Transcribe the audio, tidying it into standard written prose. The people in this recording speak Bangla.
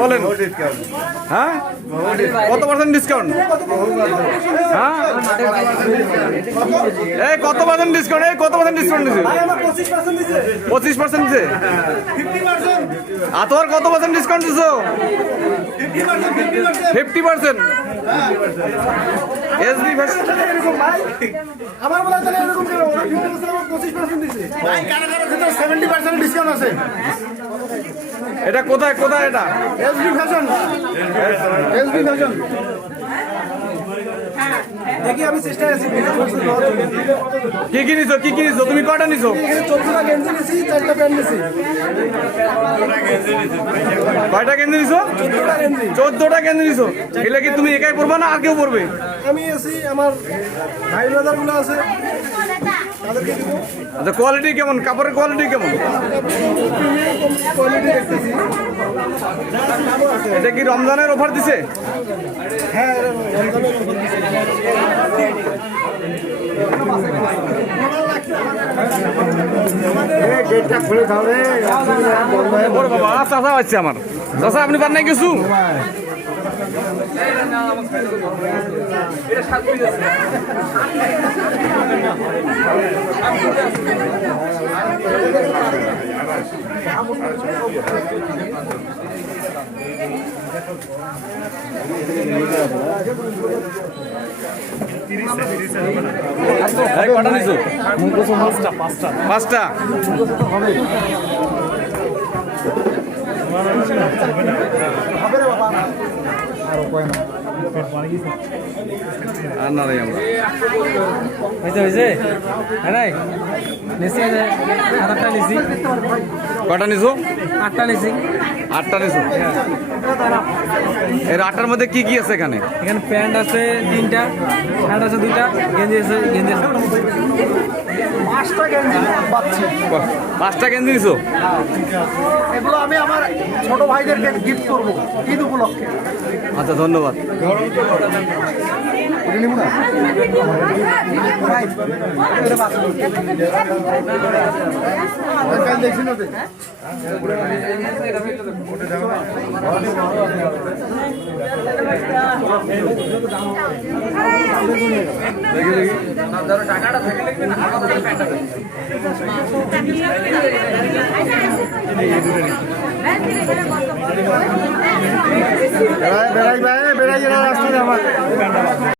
বলেন হ্যাঁ কত পার্সেন্ট ডিসকাউন্ট? হ্যাঁ এই কত পার্সেন্ট ডিসকাউন্ট? এই কত পার্সেন্ট ডিসকাউন্ট দিচ্ছে? 25% দিচ্ছে। আর তোর কত পার্সেন্ট ডিসকাউন্ট দিছো? 50%। এসবি আমার বলা তাহলে এরকম কেন? ওরা 50% আমার 25% দিছে। ভাই কারো কারো ক্ষেত্রে 70% ডিসকাউন্ট আছে। এটা কোথায় কোথায় এটা? SB fashion. SB fashion. দেখি আমি চেষ্টা করছি কি কি নিছো? কি কি নিছো? তুমি কয়টা নিছো? এখানে 14টা গেঞ্জি নিছি, 4টা প্যান্ট নিছি। কয়টা গেঞ্জি নিছো? 14টা গেঞ্জি। 14টা গেঞ্জি নিছো। এগুলা কি তুমি একাই পরবা না আর কেউ পরবে? আমি আছি, আমার ভাই ব্রাদার গুলো আছে, তাদেরকে দিব। আচ্ছা কোয়ালিটি কেমন? কাপড়ের কোয়ালিটি কেমন? কোয়ালিটি দেখতেছি। এটা কি রমজানের অফার দিছে? হ্যাঁ রমজানের অফার দিছে। গেটটা খুলে দাও রে, ওরে বাবা চাচা আছে আমার। চাচা আপনি পার নাই কিছু? কটা নিছো? পাঁচটা। আর না রে আমরা কটা নিছো? 8টা নিছি। 8টা নিছো। এর 8টার মধ্যে কি কি আছে এখানে? এখানে প্যান্ট আছে 3টা, শার্ট আছে 2টা, গেঞ্জি আছে গেঞ্জি আছে। 5টা গেঞ্জি পাচ্ছি। 5টা গেঞ্জি নিছো? এগুলো আমি আমার ছোট ভাইদেরকে গিফট করব ঈদ উপলক্ষে। আচ্ছা ধন্যবাদ। বেড়াই বেড়াই বেড়াই রাস্তায় আমার